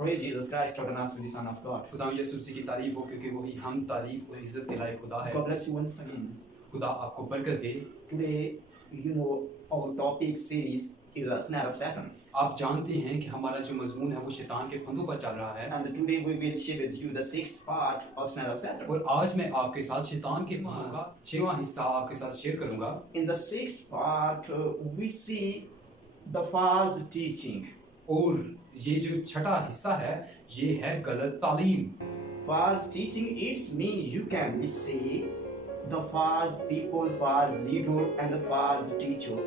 Praise Jesus Christ, God and the Son of God. खुदा यीशु मसीह की तारीफ हो क्योंकि वही हम तारीफ और इज्जत के लायक खुदा है। God bless you once again. खुदा आपको बरकत दे। Today, our topic series is a snare of Satan. आप जानते हैं कि हमारा जो मजमून है वो शैतान के फंदों पर चल रहा है। And today we will share with you the sixth part of snare of Satan. और आज मैं आपके साथ शैतान के फंदों का 6वां हिस्सा आपके साथ शेयर करूंगा। In the sixth part, we see the false teaching. और ये जो छठा हिस्सा है ये है गलत तालीम। False teaching is mean you can be say the false people, false leader and the false teacher.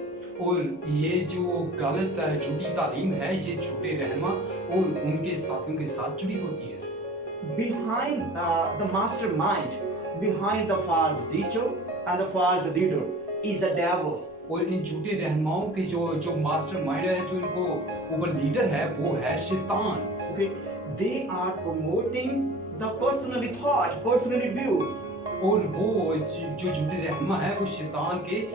और ये जो गलत झूठी तालीम है ये झूठे रहनुमा और उनके साथियों के साथ जुड़ी होती है। Behind the mastermind, behind the false teacher and the false leader is a devil. और इन झूठे रहनुमाओं के जो मास्टरमाइंड है, जो इनको ऊपर लीडर है, वो है शैतान। Okay, they are promoting the personally thought, personally views. और वो जो झूठे रहनुमा है वो शैतान के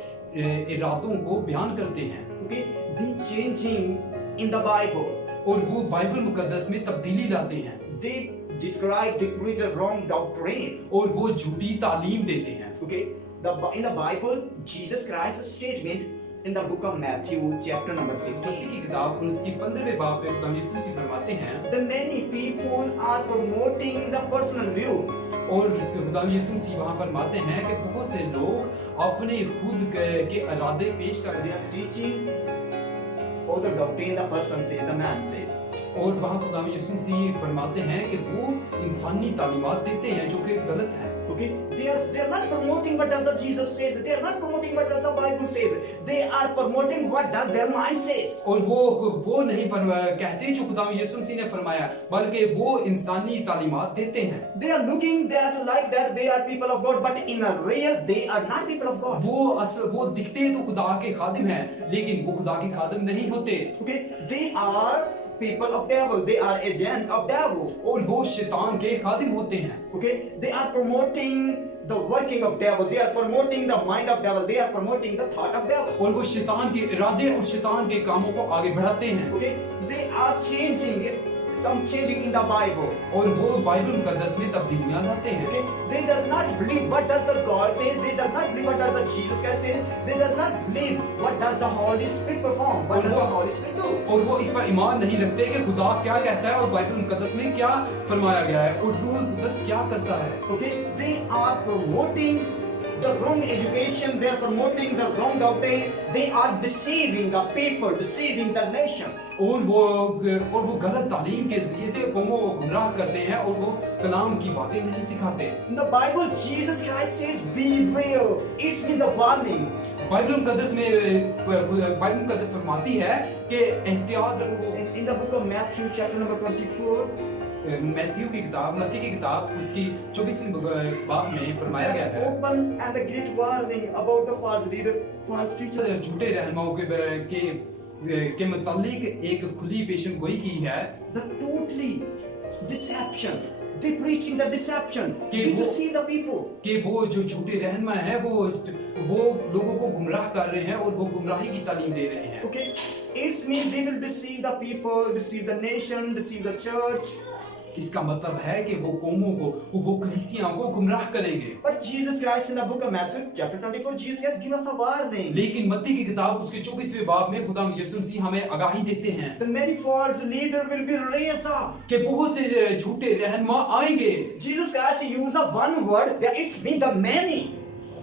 इरादों को बयान करते हैं। Okay, they changing in the Bible. और वो बाइबल मुकद्दस में तब्दीली लाते हैं। They describe, they create a wrong doctrine. और वो झूठी तालीम देते हैं। Okay, in the Bible, Jesus Christ's statement in the book of Matthew, chapter number मत्ती 15. की किताब और उसकी 15वें बाब में खुदा यीशु मसीह फरमाते हैं The many people are promoting the personal views. और खुदा यीशु मसीह वहाँ फरमाते हैं कि बहुत से लोग अपने खुद के इरादे पेश कर They रहे are हैं teaching all the doctrine the person says, the man says. और वहाँ खुदा यीशु मसीह फरमाते हैं कि वो इंसानी तालीमात देते हैं जो कि गलत है। Okay, they are not promoting what does the Jesus says. They are not promoting what does the Bible says. They are promoting what does their mind says. और वो नहीं कहते जो खुदा यीशु मसीह ने फरमाया, बल्कि वो इंसानी तालीमात देते हैं। They are looking that like that they are people of God, but in a real they are not people of God. वो दिखते तो खुदा के खादिम हैं, लेकिन वो खुदा के खादिम नहीं होते। Okay, they are people of devil. They are agent of devil. और वो शैतान के खादिम होते हैं। Okay, they are promoting the working of devil. They are promoting the mind of devil. They are promoting the thought of devil. और वो शैतान के इरादे और शैतान के कामों को आगे बढ़ाते हैं। Okay, they are changing it. Some changing in the Bible. और वो बाइबल मुकद्दस में तब्दीलियां लाते हैं। Okay, they does not believe what does the God says. They does not believe what does the Jesus Christ says. They does not believe what does the Holy Spirit perform. What does the Holy Spirit do? और वो इस पर ईमान नहीं रखते कि खुदा क्या कहता है और बाइबल मुकद्दस में क्या फरमाया गया है और रूह मुकद्दस क्या करता है। Okay, they are promoting the wrong education. They are promoting the wrong doctrine. They are deceiving the people, deceiving the nation. और वो गलत तालीम के जरिए से कौमों को गुमराह करते हैं और वो कलाम की बातें नहीं सिखाते। In the Bible, Jesus Christ says, "Beware." It's been the warning. Bible मुकद्दस फरमाती है कि एहतियात रखो। In the book of Matthew, chapter number 24. मत्ती की किताब उसकी 24वीं बाब में फरमाया गया है। Open and the great warning about the false leader, false teacher. झूठे रहनुमाओं के मुतालिक एक खुली पेशन गोई की है। The totally deception. They preaching the deception. कि They वो- deceive the people. कि वो जो झूठे रहनुमा हैं वो लोगों को गुमराह कर रहे हैं और वो गुमराही की तालीम दे रहे हैं। Okay, it's mean they will deceive the people, deceive the nation, deceive the church. इसका मतलब है कि वो कौमों को, वो कलीसियाओं को गुमराह करेंगे। But Jesus Christ in the book of Matthew, chapter 24, Jesus Christ give us a warning. लेकिन मत्ती की किताब उसके 24वें बाब में खुदा यीशु मसीह हमें आगाही देते हैं The many false leader will be raised up. कि बहुत से झूठे रहनुमा आएंगे। Jesus Christ use a one word that it's mean the many.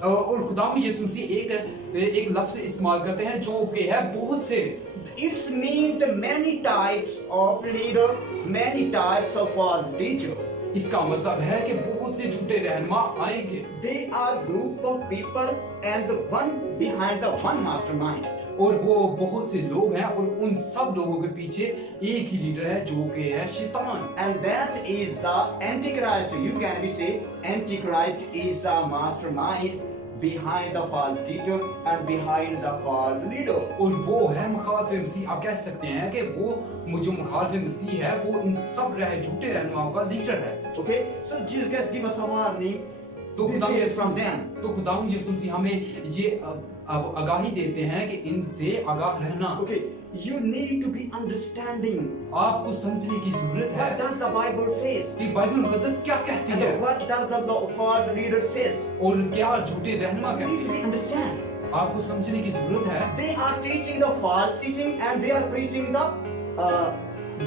और खुदा यीशु मसीह एक लफ्ज इस्तेमाल करते हैं जो कि है बहुत से। It's mean the many types of leader, many types of false teacher. इसका मतलब है कि बहुत से झूठे रहनुमा आएंगे। They are group of people and the one behind the one mastermind. और वो बहुत से लोग हैं और उन सब लोगों के पीछे एक ही लीडर है जो कि है शैतान। And that is the Antichrist. You can be say Antichrist is a mastermind behind the false teacher and behind the false leader. और वो है मुखालिफ मसीह। आप कह सकते हैं कि वो जो मुखालिफ मसीह है वो इन सब झूठे रहनुमाओं का लीडर है। Okay, so Jesus Christ give us a warning. तो Beware from them. तो खुदावंद यीशु मसीह हमें ये आगाही देते हैं कि इनसे आगाह रहना। Okay, You need to be understanding आपको समझने की जरूरत है what does the Bible says कि बाइबल मुकद्दस क्या कहती है and what does the false leader says. और क्या झूठे रहनुमा You कहते need to be हैं। understand. आपको समझने की जरूरत है They are teaching the false teaching and they are preaching the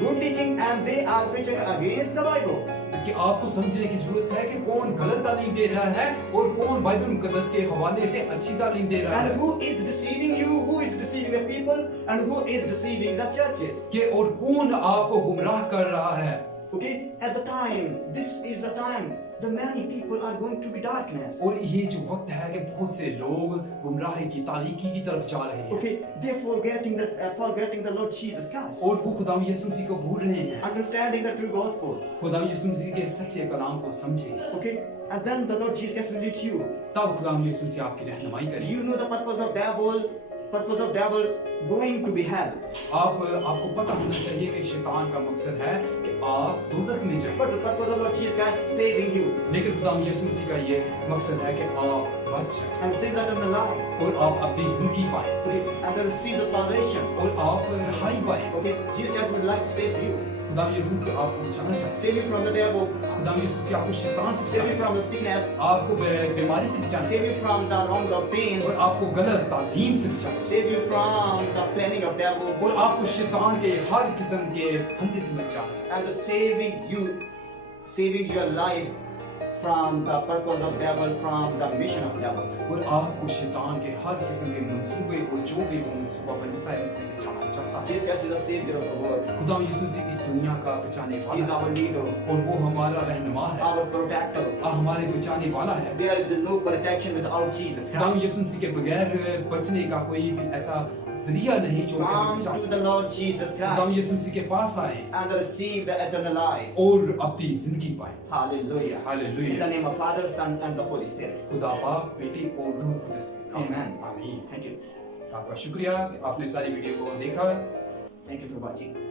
good teaching and they are preaching against the Bible. कि आपको समझने की जरूरत है कि कौन गलत तालीम दे रहा है और कौन बाइबल मुकद्दस के हवाले से अच्छी तालीम दे रहा And है who is deceiving you, who is deceiving the people, and who is deceiving the churches. कि और कौन आपको गुमराह कर रहा है। Okay, at the time, this is the time, the many people are going to be darkness. और ये जो वक्त है कि बहुत से लोग गुमराही की तालीकी की तरफ जा रहे हैं Okay, they're forgetting the Lord Jesus Christ. और वो खुदा यीशु मसीह को भूल रहे हैं। Understanding the true gospel. खुदा यीशु मसीह के सच्चे कलाम को समझें, Okay, and then the Lord Jesus will lead you. तब खुदा यीशु मसीह आपकी रहनुमाई करें। You know the purpose of devil going to be hell. आपको पता होना चाहिए कि शैतान का मकसद है कि आप दोजख में जाएं, But the purpose of Lord Jesus Christ is saving you लेकिन खुदा यीशु मसीह का ये मकसद है कि आप बच जाएं and save that in the life. और आप अपनी जिंदगी पाएं Okay, and then receive the salvation. और आप रिहाई पाएं। Okay, Jesus Christ would like to save you. खुदा यीशु मसीह आपको बचाना चाहते Save you from the devil. हैं। खुदा यीशु मसीह आपको शैतान से Save you बचाना from the sickness. चाहते हैं, आपको बीमारी से बचाना Save you from the wrong doctrine. और आपको गलत तालीम से बचाना Save you from the planning of devil. और आपको शैतान के हर किस्म के फंदे से बचाना And the saving your life from the purpose of devil, from the mission of devil. और आपको शैतान के हर किस्म के मंसूबे और जो भी वो मंसूबा बनता है उससे बचाना चाहता है। Jesus Christ is the savior of the world. खुदा यीशु मसीह इस दुनिया का बचाने He is वाला है our leader, और वो हमारा रहनुमा है, our protector. हमारे बचाने वाला है। There is no protection without Jesus खुदा Christ. यीशु मसीह के बगैर बचने का कोई भी ऐसा जरिया नहीं जो हमें Come बचा to सके। the Lord Jesus खुदा Christ यीशु मसीह के पास आए and receive the eternal life. और अपनी जिंदगी पाए। Hallelujah. In the hallelujah. name of Father, Son, and the Holy Spirit. खुदा बाप, बेटे और रूह कुदस के नाम में। Amen. आमीन। Thank you. आपका शुक्रिया कि आपने सारी वीडियो को देखा। Thank you for watching.